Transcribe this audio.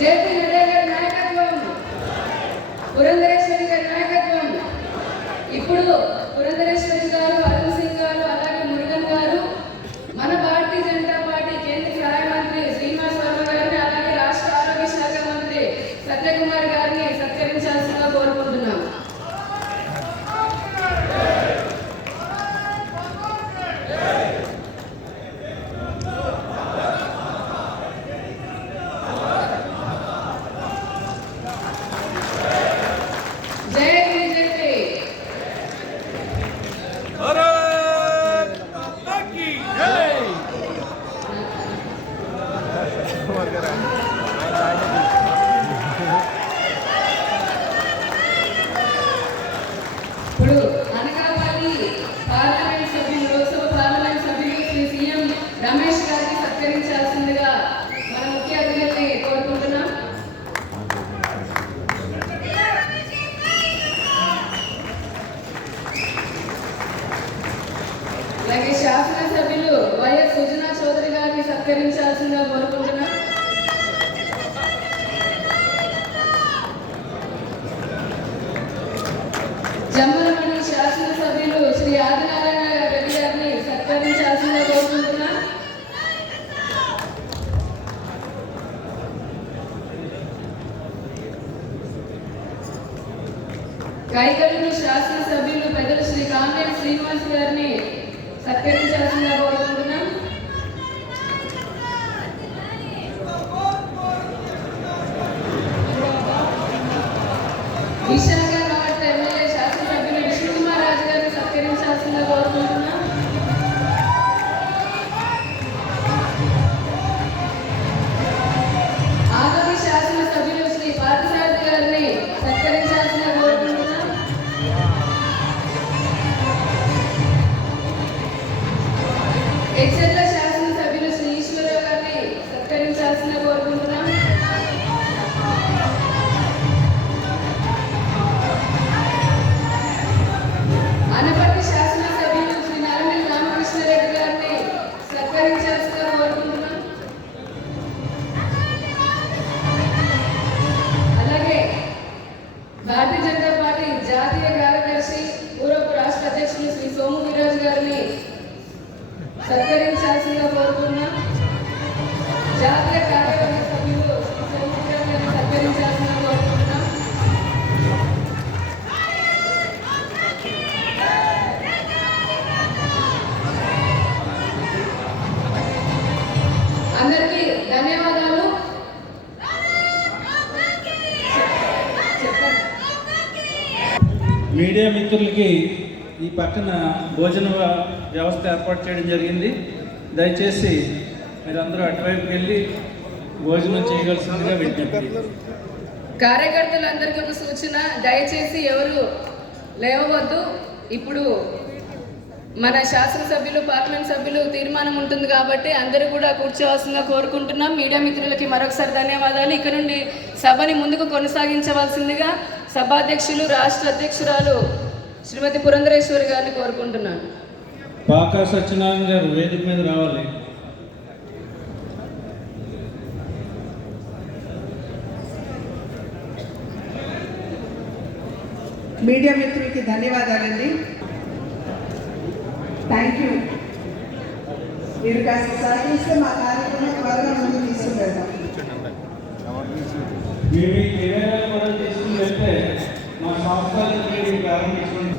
JP Nadda గారి నాయకత్వం, పురంధరేశ్వరి గారి నాయకత్వం. ఇప్పుడు పురంధరేశ్వరి గారు, అరుణ్ సింగ్ గారు, అలాగే మురుగన్ గారు మన భారతీయ జనతా పార్టీ కేంద్ర సహాయ మంత్రి శ్రీనివాస్ వర్మ గారిని, అలాగే రాష్ట్ర ఆరోగ్య శాఖ మంత్రి సత్యకుమార్ గారిని సత్కరించాల్సిందిగా కోరుకుంటున్నాం. ఇప్పుడు అనకాపల్లి పార్లమెంట్ సభ్యులు, లోక్సభ పార్లమెంట్ సభ్యులు శ్రీ సీఎం రమేష్ గారిని సత్కరించాల్సిందిగా మన ముఖ్య అతిథుల్ని కోరుకుంటున్నాం. అలాగే శాసనసభ్యులు వైఎస్ సుజనా చౌదరి గారిని సత్కరించాల్సిందిగా కోరుకుంటున్నాం. జమ్మలమణి శాసనసభ్యులు శ్రీ ఆదినారాయణ రెడ్డి గారిని సత్కరించాల్సిందిగా కోరుకుంటున్నాం. కైకలూరు శాసనసభ్యులు పెద్దలు శ్రీ కాంబేటి శ్రీనివాస్ గారిని సత్కరించాల్సిందిగా కోరుకుంటున్నాం. విశాఖ రావట్ ఎమ్మెల్యే శాసనసభ్యులు విష్ణుకుమార్ రాజు గారిని సత్కరించాల్సిందిగా కోరుకుంటున్నాం. ఆదోని శాసనసభ్యులు శ్రీ పార్థసారథి గారిని సత్కరించాల్సిందిగా కోరుకుంటున్నాం. ఎక్సెట్ల శాసనసభ్యులు శ్రీ ఈశ్వరరావు గారిని సత్కరించాల్సిందిగా కోరుకుంటున్నాం. అనపర్తి శాసనసభ్యులు శ్రీ నరమిల్ రామకృష్ణారెడ్డి గారిని సత్కరించాల్సిందిగా కోరుకుంటున్నాం. అలాగే భారతీయ జనతా పార్టీ జాతీయ కార్యదర్శి పూర్వపు రాష్ట్ర అధ్యక్షులు శ్రీ సోము వీరాజు గారిని సత్కరించాల్సిందిగా కోరుకుంటున్నాం. జాతీయ కార్యవర్గ సభ్యులు శ్రీ సోము వీరాజు గారిని సత్కరించాల్సిందిగా కోరుకుంటున్నాం. అందరికీ ధన్యవాదాలు. మీడియా మిత్రులకి ఈ పక్కన భోజన వ్యవస్థ ఏర్పాటు చేయడం జరిగింది. దయచేసి మీరందరూ అటువైపుకి వెళ్ళి భోజనం చేయవలసిందిగా విజ్ఞప్తి. కార్యకర్తలందరికీ ఒక సూచన, దయచేసి ఎవరు లేవవద్దు. ఇప్పుడు మన శాసనసభ్యులు, పార్లమెంట్ సభ్యులు తీర్మానం ఉంటుంది కాబట్టి అందరూ కూడా కూర్చోవలసిందిగా కోరుకుంటున్నాం. మీడియా మిత్రులకి మరొకసారి ధన్యవాదాలు. ఇక నుండి సభని ముందుకు కొనసాగించవలసిందిగా సభాధ్యక్షులు, రాష్ట్ర అధ్యక్షురాలు శ్రీమతి పురంధరేశ్వరి గారిని కోరుకుంటున్నాను. పాకా సత్యనారాయణ గారు వేదిక మీద రావాలి. మీడియా మిత్రులకి ధన్యవాదాలండి. Thank you. మీరు కాస్త సహకరిస్తే మా కార్యక్రమం త్వరగా ముందు తీసుకువెళ్తాం. మేము ఏదైనా కూడా తీసుకుని వెళ్తే మా సంస్థలు ప్రారంభించుకుంటాం.